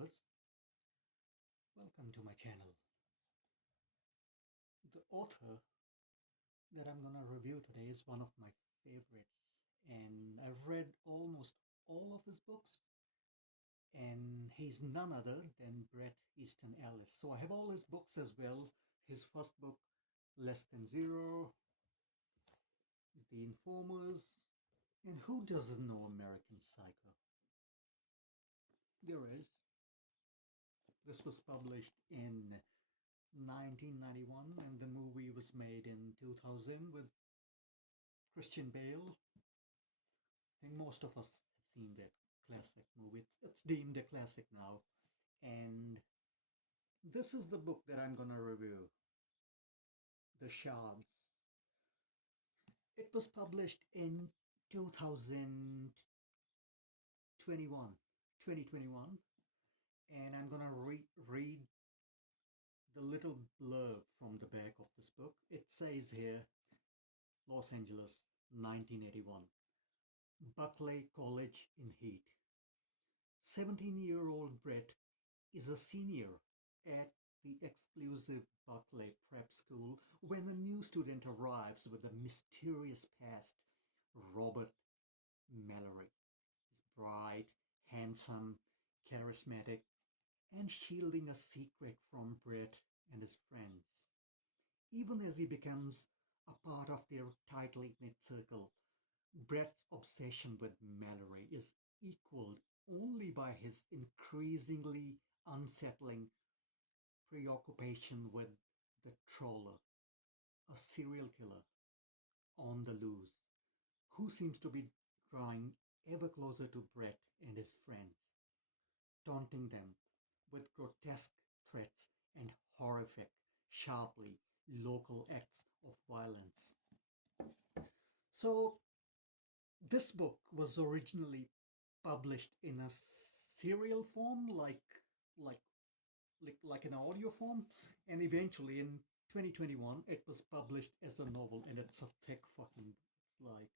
lovers, welcome to my channel. The author that I'm gonna review today is one of my favorites, and I've read almost all of his books, and he's none other than Bret Easton Ellis. So I have all his books as well. His first book, Less Than Zero, The Informers, and who doesn't know American Psycho? There is. This was published in 1991, and the movie was made in 2000 with Christian Bale. I think most of us have seen that classic movie. It's deemed a classic now. And this is the book that I'm going to review, The Shards. It was published in 2021, and I'm going to read the little blurb from the back of this book. It says here, Los Angeles, 1981. Buckley College in heat. 17-year-old Bret is a senior at the exclusive Buckley Prep School when a new student arrives with a mysterious past, Robert Mallory. He's bright, handsome, charismatic, and shielding a secret from Bret and his friends. Even as he becomes a part of their tightly knit circle, Bret's obsession with Mallory is equaled only by his increasingly unsettling preoccupation with the Troller, a serial killer on the loose, who seems to be drawing ever closer to Bret and his friends, taunting them with grotesque threats and horrific, sharply local acts of violence. So, this book was originally published in a serial form, like an audio form, and eventually in 2021 it was published as a novel, and it's a thick fucking, it's like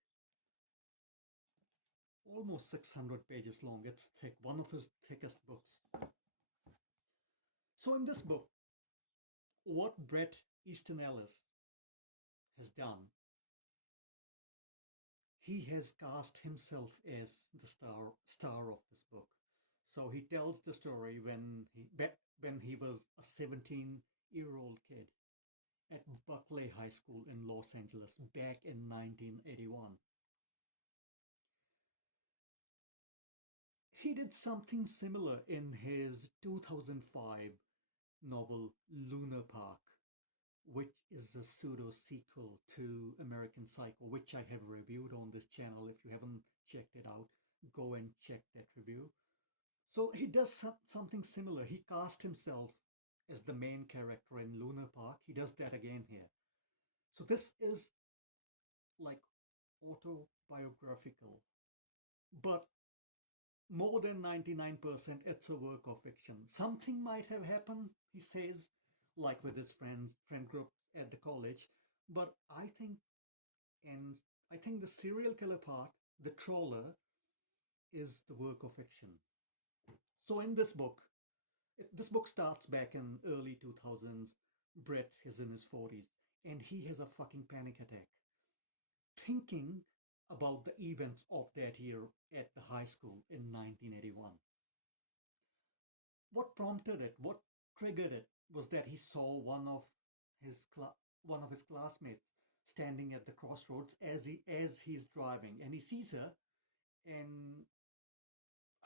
almost 600 pages long. It's thick, one of his thickest books. So in this book, what Bret Easton Ellis has done, he has cast himself as the star of this book. So he tells the story when he was a 17-year-old kid at Buckley High School in Los Angeles back in 1981. He did something similar in his 2005 novel Lunar Park, which is a pseudo sequel to American Psycho, which I have reviewed on this channel. If you haven't checked it out, go and check that review. So he does something similar. He cast himself as the main character in Lunar Park. He does that again here. So this is like autobiographical, but more than 99% it's a work of fiction. Something might have happened, he says, like with his friend groups at the college, but I think the serial killer part, the Troller, is the work of fiction. So in this book starts back in early 2000s. Bret is in his 40s, and he has a fucking panic attack, thinking about the events of that year at the high school in 1981. What prompted it, what triggered it, was that he saw one of his classmates standing at the crossroads as he's driving, and he sees her, and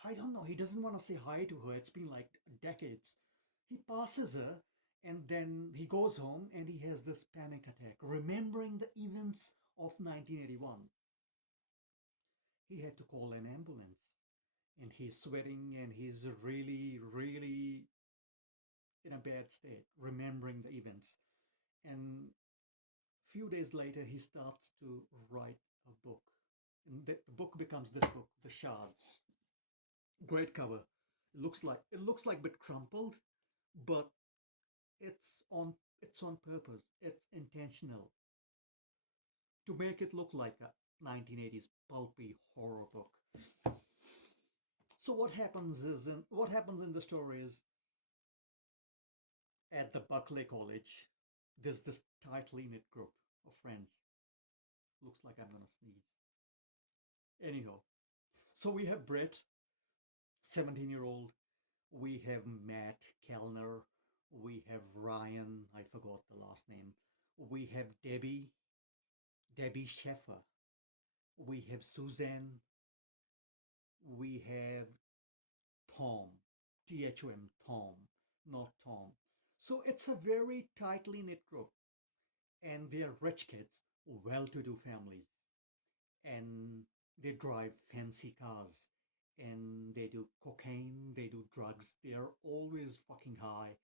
I don't know, he doesn't want to say hi to her. It's been like decades. He passes her, and then he goes home and he has this panic attack, remembering the events of 1981. He had to call an ambulance, and he's sweating and he's really, really in a bad state, remembering the events. And a few days later, he starts to write a book. And the book becomes this book, The Shards. Great cover. It looks like a bit crumpled, but it's on purpose. It's intentional to make it look like a 1980s pulpy horror book. So what happens in the story is at the Buckley College, there's this tightly knit group of friends. Looks like I'm gonna sneeze. Anyhow, so we have Brett, 17-year-old. We have Matt Kellner. We have Ryan. I forgot the last name. We have Debbie Sheffer. We have Suzanne. We have Tom. THOM, Tom, not Tom. So it's a very tightly knit group. And they're rich kids, well to do families. And they drive fancy cars. And they do cocaine, they do drugs. They're always fucking high.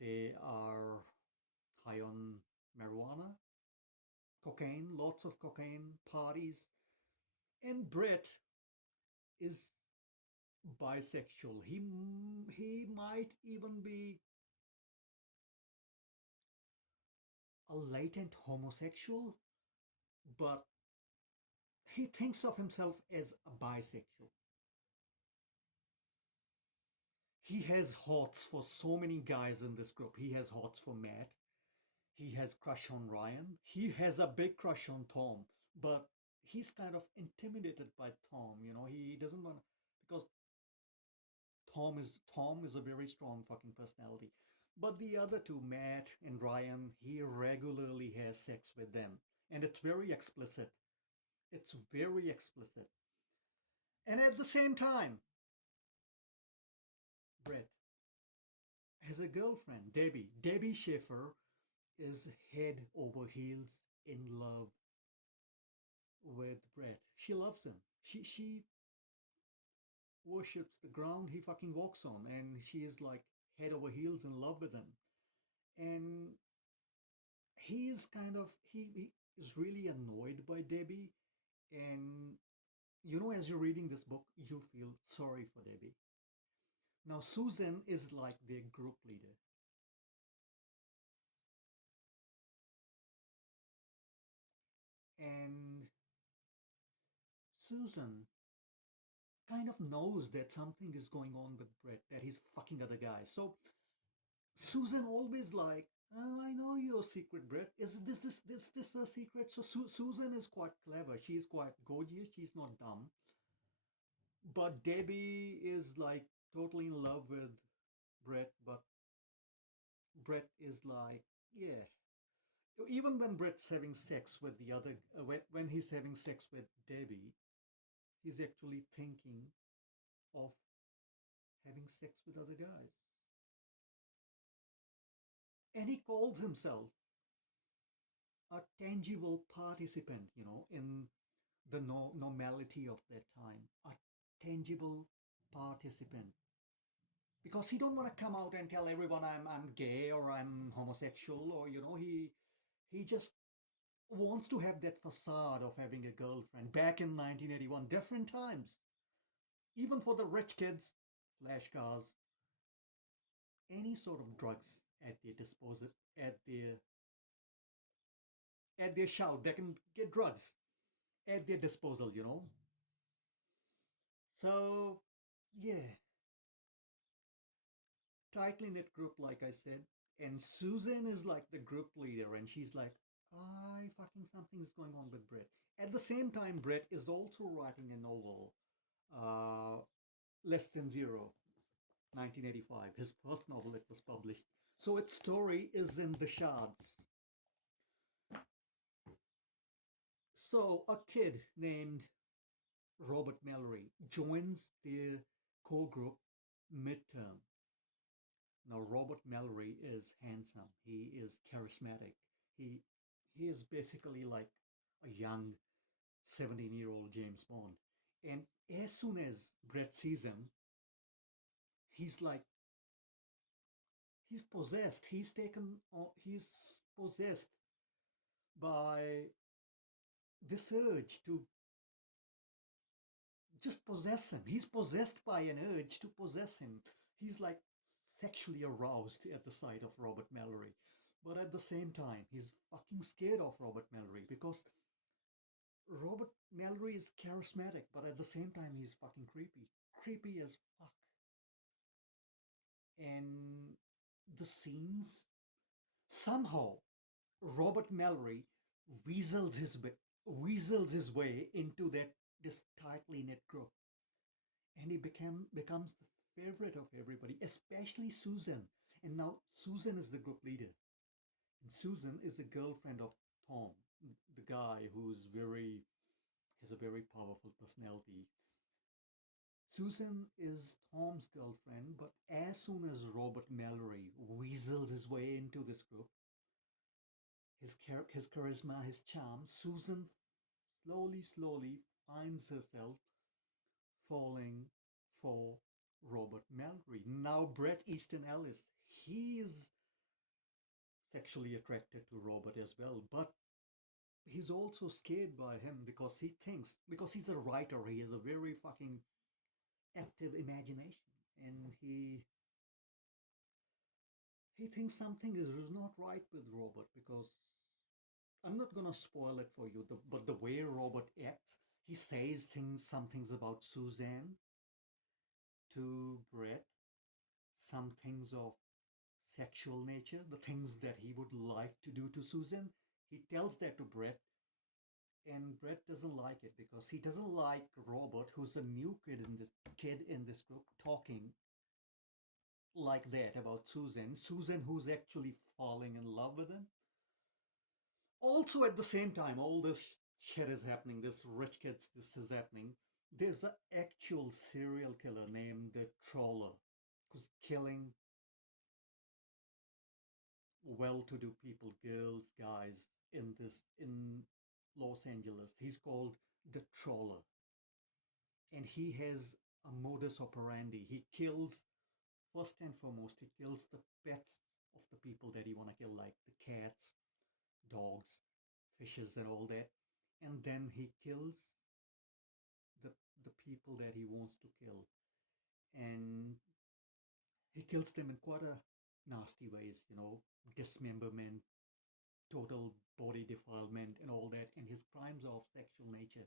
They are high on marijuana, cocaine, lots of cocaine, parties. And Brett is bisexual. He might even be a latent homosexual, but he thinks of himself as a bisexual. He has hots for so many guys in this group. He has hots for Matt. He has crush on Ryan. He has a big crush on Tom, but he's kind of intimidated by Tom. He doesn't want to, because Tom is a very strong fucking personality. But the other two, Matt and Ryan, he regularly has sex with them, and it's very explicit. It's very explicit. And at the same time, Brett has a girlfriend, Debbie. Debbie Schaefer is head over heels in love with Brett. She loves him. She worships the ground he fucking walks on, and she is like head over heels in love with him. And he is he is really annoyed by Debbie. And as you're reading this book, you feel sorry for Debbie. Now Susan is like their group leader. And Susan kind of knows that something is going on with Brett, that he's fucking other guys. So Susan always like, oh, I know your secret, Brett. Is this a secret? So Susan is quite clever. She's quite gorgeous. She's not dumb. But Debbie is like totally in love with Brett. But Brett is like, yeah. Even when Brett's having sex with the other, when he's having sex with Debbie, he's actually thinking of having sex with other guys. And he calls himself a tangible participant, in the normality of that time, a tangible participant. Because he don't want to come out and tell everyone I'm gay or I'm homosexual, or he just wants to have that facade of having a girlfriend. Back in 1981, different times. Even for the rich kids, flash cars, any sort of drugs at their disposal, at their shout, they can get drugs at their disposal. So, yeah, tightly knit group, like I said. And Susan is like the group leader, and she's like, I fucking something's going on with Brett. At the same time, Brett is also writing a novel, uh, Less Than Zero, 1985, his first novel that was published. So its story is in the Shards. So a kid named Robert Mallory joins the core group midterm. Now, Robert Mallory is handsome. He is charismatic. He he is basically like a young 17-year-old James Bond. And as soon as Brett sees him, he's like he's possessed. He's possessed by this urge to just possess him. He's possessed by an urge to possess him. He's like sexually aroused at the sight of Robert Mallory. But at the same time, he's fucking scared of Robert Mallory because Robert Mallory is charismatic, but at the same time, he's fucking creepy. Creepy as fuck. And the scenes, somehow, Robert Mallory weasels his way, weasels his way into that this tightly knit group, and he becomes the favorite of everybody, especially Susan. And now Susan is the group leader, and Susan is the girlfriend of Tom, the guy who's very has a very powerful personality. Susan is Tom's girlfriend, but as soon as Robert Mallory weasels his way into this group, his charisma, his charm, Susan slowly finds herself falling for Robert Mallory. Now, Bret Easton Ellis, he is sexually attracted to Robert as well, but he's also scared by him because he thinks, because he's a writer, he has a very fucking active imagination, and he thinks something is not right with Robert because I'm not gonna spoil it for you, but the way Robert acts, he says some things about Suzanne to Brett, some things of sexual nature, the things that he would like to do to Susan. He tells that to Brett, and Brett doesn't like it because he doesn't like Robert, who's a new kid in this group, talking like that about Susan. Susan, who's actually falling in love with him. Also, at the same time, all this shit is happening. This rich kids, this is happening. There's an actual serial killer named the Trawler, who's killing well-to-do people, girls, guys in Los Angeles. He's called the Trawler, and he has a modus operandi. He kills first and foremost. He kills the pets of the people that he want to kill, like the cats, dogs, fishes, and all that. And then he kills the people that he wants to kill, and he kills them in quite a nasty ways. Dismemberment, total body defilement and all that, and his crimes are of sexual nature.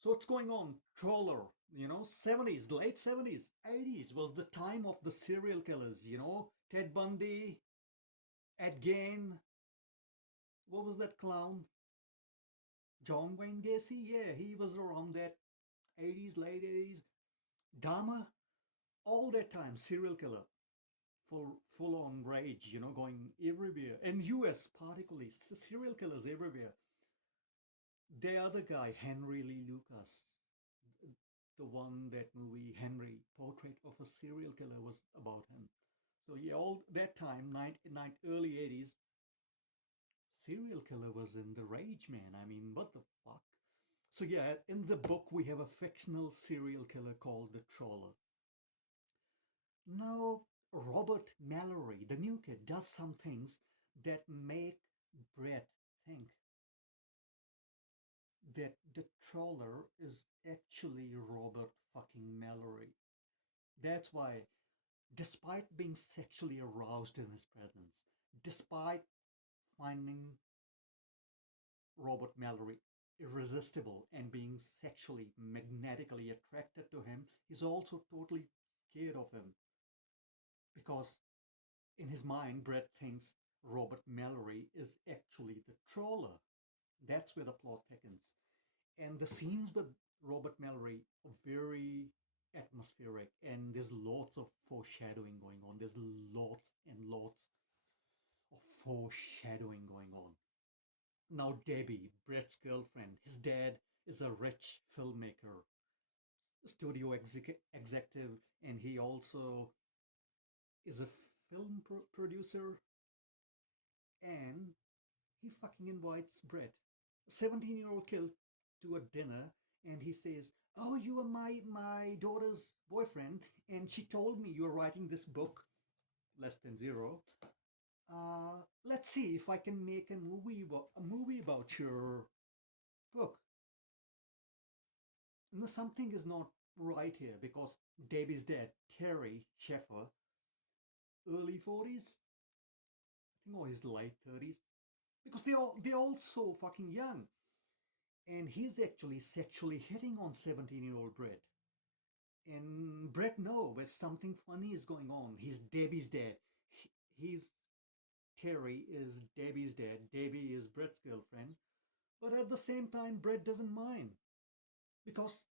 So what's going on? Troller, 70s, late 70s, 80s was the time of the serial killers, Ted Bundy, Ed Gein, what was that clown? John Wayne Gacy? Yeah, he was around that 80s, late 80s. Dahmer, all that time, serial killer, full on rage, going everywhere. And US particularly, serial killers everywhere. The other guy, Henry Lee Lucas, the one, that movie Henry, Portrait of a Serial Killer, was about him. So yeah, all that time, early 80s, serial killer was in the rage, man. I mean, what the fuck? So yeah, in the book we have a fictional serial killer called the Trawler. Now, Robert Mallory, the new kid, does some things that make Brett think that the Trawler is actually Robert fucking Mallory. That's why, despite being sexually aroused in his presence, despite finding Robert Mallory irresistible and being sexually, magnetically attracted to him, he's also totally scared of him because in his mind, Brett thinks Robert Mallory is actually the Trawler. That's where the plot thickens. And the scenes with Robert Mallory are very atmospheric, and there's lots of foreshadowing going on. There's lots and lots of foreshadowing going on. Now, Debbie, Brett's girlfriend, his dad is a rich filmmaker, studio executive, and he also is a film producer, and he fucking invites Brett, a 17-year-old kid, to a dinner, and he says, "Oh, you are my daughter's boyfriend, and she told me you're writing this book, Less Than Zero. Let's see if I can make a movie about your book." No, something is not right here because Debbie's dad, Terry Sheffer, early 40s, I think, or his late 30s, because they're all so fucking young. and he's actually sexually hitting on 17-year-old Bret. And Bret knows something funny is going on. He's Debbie's dad. He's Terry is Debbie's dad. Debbie is Bret's girlfriend. But at the same time, Bret doesn't mind because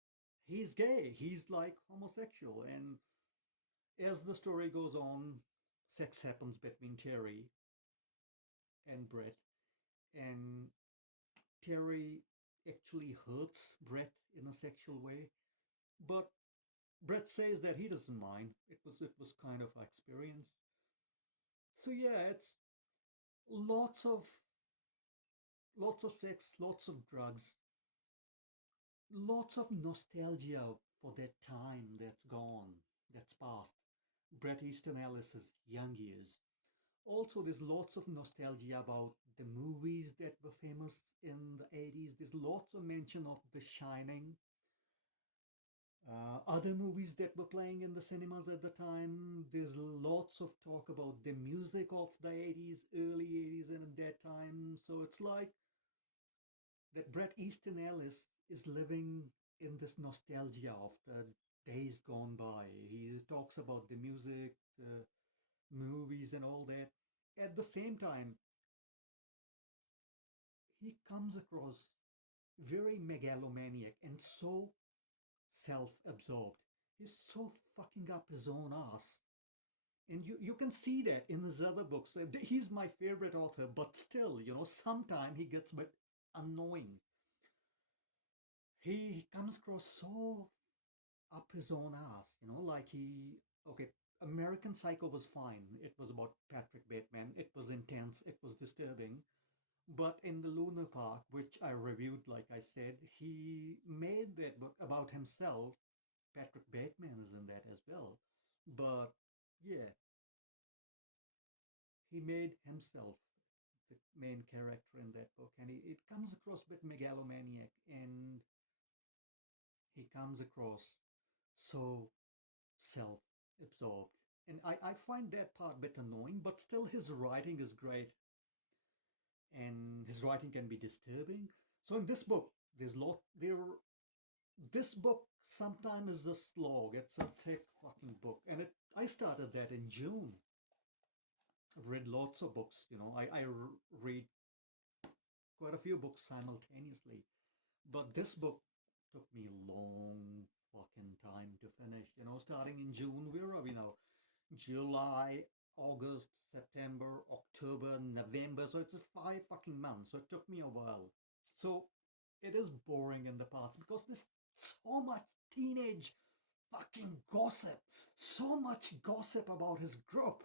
he's gay. He's like homosexual. And as the story goes on, sex happens between Terry and Bret. And Terry actually hurts Bret in a sexual way. But Bret says that he doesn't mind. It was kind of experience. So yeah, it's lots of lots of sex, lots of drugs, lots of nostalgia for that time that's gone, that's past. Bret Easton Ellis's young years. Also, there's lots of nostalgia about the movies that were famous in the 80s. There's lots of mention of The Shining, other movies that were playing in the cinemas at the time. There's lots of talk about the music of the 80s, early 80s, and at that time. So it's like that Bret Easton Ellis is living in this nostalgia of the days gone by. He talks about the music, the movies, and all that. At the same time, he comes across very megalomaniac and so self-absorbed. He's so fucking up his own ass. And you can see that in his other books. He's my favorite author, but still, sometimes he gets a bit annoying. He comes across so up his own ass, like okay, American Psycho was fine. It was about Patrick Bateman. It was intense. It was disturbing. But in the Lunar Park, which I reviewed, like I said, he made that book about himself. Patrick Bateman is in that as well. But yeah, he made himself the main character in that book. And it comes across a bit megalomaniac, and he comes across so self-absorbed. And I find that part a bit annoying, but still his writing is great. And his writing can be disturbing. So in this book, this book sometimes is a slog. It's a thick fucking book. And I started that in June. I've read lots of books, I read quite a few books simultaneously. But this book took me a long fucking time to finish. Starting in June, where are we now? July, August, September, October, November. So it's 5 fucking months. So it took me a while. So it is boring in the past because there's so much teenage fucking gossip. So much gossip about his group.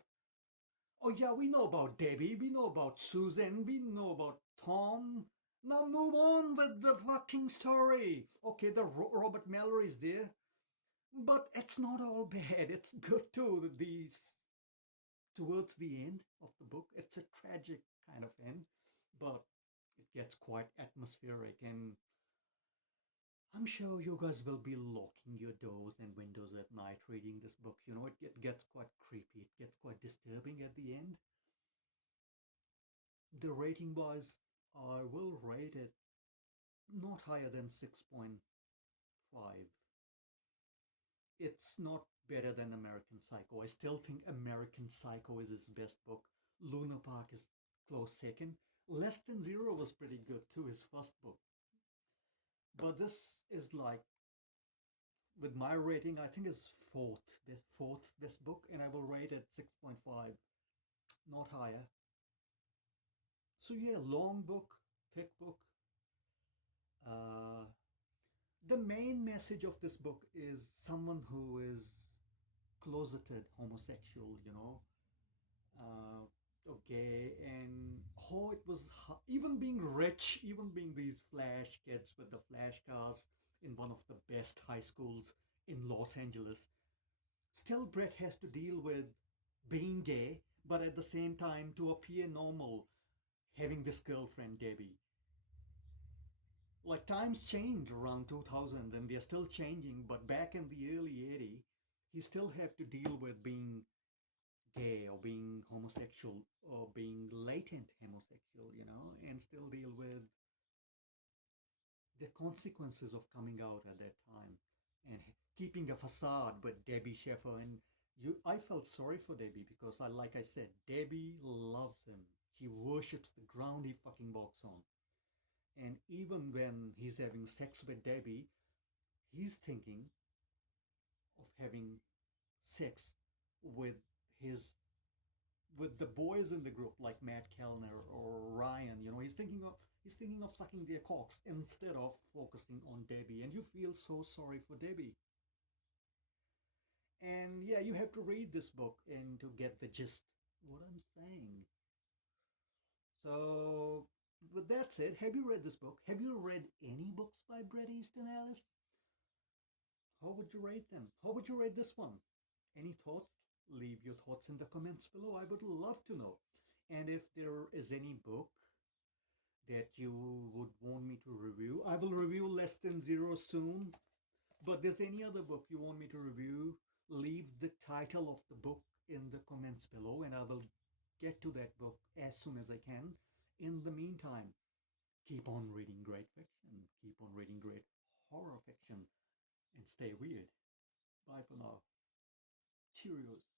Oh yeah, we know about Debbie, we know about Susan, we know about Tom. Now move on with the fucking story. Okay, the Robert Mallory's there, but it's not all bad. It's good too. Towards the end of the book, it's a tragic kind of end, but it gets quite atmospheric, and I'm sure you guys will be locking your doors and windows at night reading this book. It gets quite creepy. It gets quite disturbing at the end. The rating wise, I will rate it not higher than 6.5. It's not better than American Psycho. I still think American Psycho is his best book. Luna Park is close second. Less Than Zero was pretty good too, his first book. But this is like, with my rating, I think it's fourth best book, and I will rate it 6.5, not higher. So yeah, long book, thick book. Uh, the main message of this book is someone who is closeted homosexual, or gay, and how it was, even being rich, even being these flash kids with the flash cars in one of the best high schools in Los Angeles. Still, Bret has to deal with being gay, but at the same time, to appear normal, having this girlfriend, Debbie. Like, times changed around 2000 and they're still changing, but back in the early 80s, he still had to deal with being gay or being homosexual or being latent homosexual, and still deal with the consequences of coming out at that time and keeping a facade with Debbie Sheffer. And I felt sorry for Debbie because, like I said, Debbie loves him. She worships the ground he fucking walks on. And even when he's having sex with Debbie, he's thinking of having sex with his with the boys in the group like Matt Kellner or Ryan. He's thinking of sucking their cocks instead of focusing on Debbie, and you feel so sorry for Debbie. And yeah, you have to read this book and to get the gist what I'm saying. So with that said, have you read this book? Have you read any books by Bret Easton Ellis? How would you rate them? How would you rate this one? Any thoughts? Leave your thoughts in the comments below. I would love to know. And if there is any book that you would want me to review, I will review Less Than Zero soon. But there's any other book you want me to review, leave the title of the book in the comments below and I will get to that book as soon as I can. In the meantime, keep on reading great fiction, keep on reading great horror fiction, and stay weird. Bye for now. Cheerios.